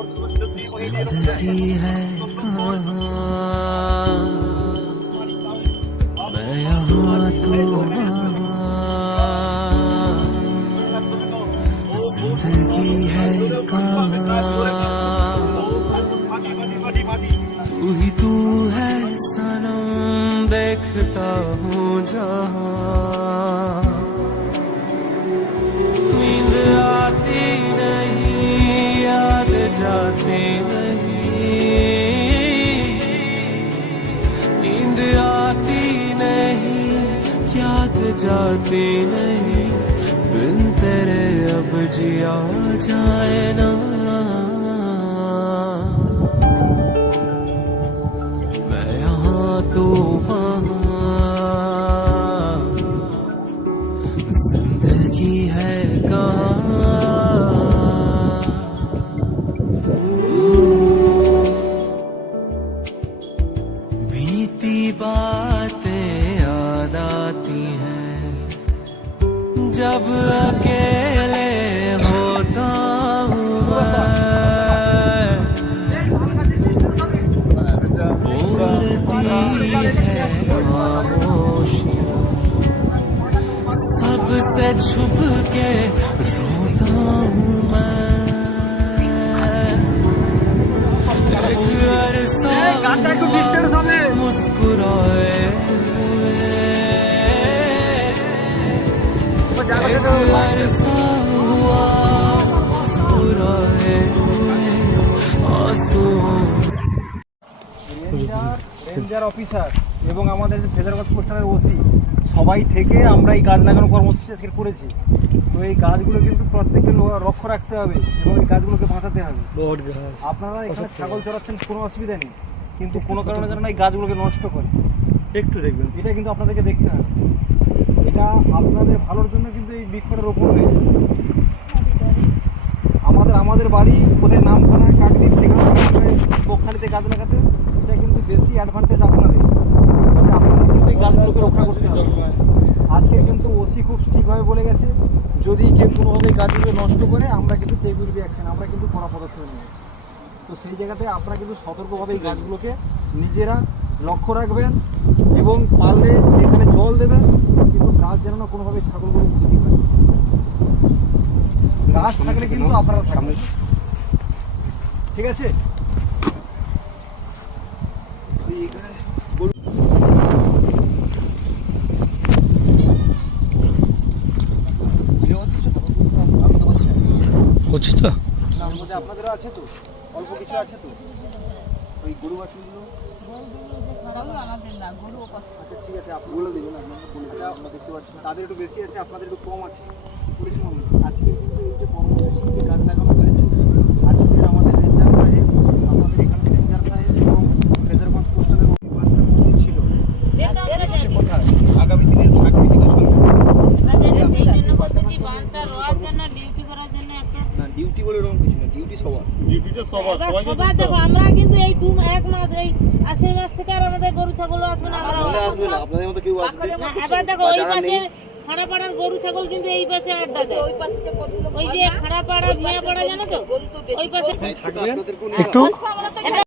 जिंदगी है कहाँ मैं यहाँ तो वहाँ जिंदगी है कहाँ तू ही तू है सनम देखता हूँ जहाँ नींद आती नहीं याद जाती नहीं नींद आती नहीं याद जाती नहीं बिन तेरे अब जिया जाए ना मैं यहाँ तो वहाँ जिंदगी है कहाँ बीती बातें याद आती हैं जब अकेले होता हूँ मैं बोलती है खामोशियाँ सबसे छुप के रोता हूँ मैं एक अरसा मुस्कुराए हुए एक अरसा हुआ मुस्कुराए हुए आंसुओं রেঞ্জার অফিসার এবং আমাদের ফেজারগঞ্জ পোস্টারের ওসি সবাই থেকে আমরা এই গাছ লাগানো কর্মসূচি আজকে করেছি। তো এই গাছগুলো কিন্তু প্রত্যেককে লক্ষ্য রাখতে হবে এবং এই গাছগুলোকে বাঁচাতে হবে। আপনারা এখানে ছাগল চড়াচ্ছেন কোনো অসুবিধা নেই, কিন্তু কোনো কারণে যেন এই গাছগুলোকে নষ্ট করে একটু দেখবেন, এটা কিন্তু আপনাদেরকে দেখতে হবে। এটা আপনাদের ভালোর জন্য কিন্তু এই বৃক্ষটা রোপণ হয়েছে। আমাদের বাড়ি ওদের নামখানায় কাকদ্বীপ, সেখানে বকখালিতে গাছ লাগাতে, এটা কিন্তু বেশি অ্যাডভান্টেজ আপনাদের। আপনাদের কিন্তু এই গাছগুলোকে রক্ষা করতে হবে। আজকে কিন্তু ওসি খুব ঠিকভাবে বলে গেছে, যদি কেউ কোনোভাবে গাছগুলো নষ্ট করে আমরা কিন্তু টেক উইল বি অ্যাকশন, আমরা কিন্তু কড়া পদক্ষেপ নেব। তো সেই জায়গাতে আপনারা কিন্তু সতর্কভাবে এই গাছগুলোকে নিজেরা লক্ষ্য রাখবেন এবং পারলে এখানে জল দেবেন, কিন্তু গাছ যেন না কোনোভাবে ছাগলগুলো ক্ষতি করে। গাছ থাকলে কিন্তু আপনারা সামনে, ঠিক আছে? হচ্ছে তো তার মধ্যে আপনাদেরও আছে তো, অল্প কিছু আছে তো ওই গরু বাছুরগুলো আচ্ছা ঠিক আছে, আপনি বলে দেবেন। আপনারা আমরা দেখতে পাচ্ছি তাদের একটু বেশি আছে, আপনাদের একটু কম আছে। পুলিশ আজকে কিন্তু এই যে কর্মসূচিতে গাছ লাগানো হয়েছে, আজকে আমাদের রেঞ্জার সাহেব, আমাদের এখানে রেঞ্জার সাহেব এবং ফেজারগঞ্জ পোস্টালের অভিবাসীর মধ্যে ছিল কথা আগামী দিনে থাকবে কিনা ডিউটি বলে এরকম কিছু না, ডিউটি সবার, ডিউটিটা সবার। দেখো আমরা কিন্তু এই এক মাস, এই আশ্বিন মাস থেকে আর আমাদের গরু ছাগল আসবে না, আমরা আসবে না, আপনাদের মতো কেউ আসবে না। এবার দেখো ওই পাশে খাড়াপাড়ার গরু ছাগল কিন্তু এই পাশে আড্ডা দেয়, ওই পাশে ওই যে খাড়াপাড়া ভিয়াপাড়া জানো তো, ওই পাশে থাকবেন একটু।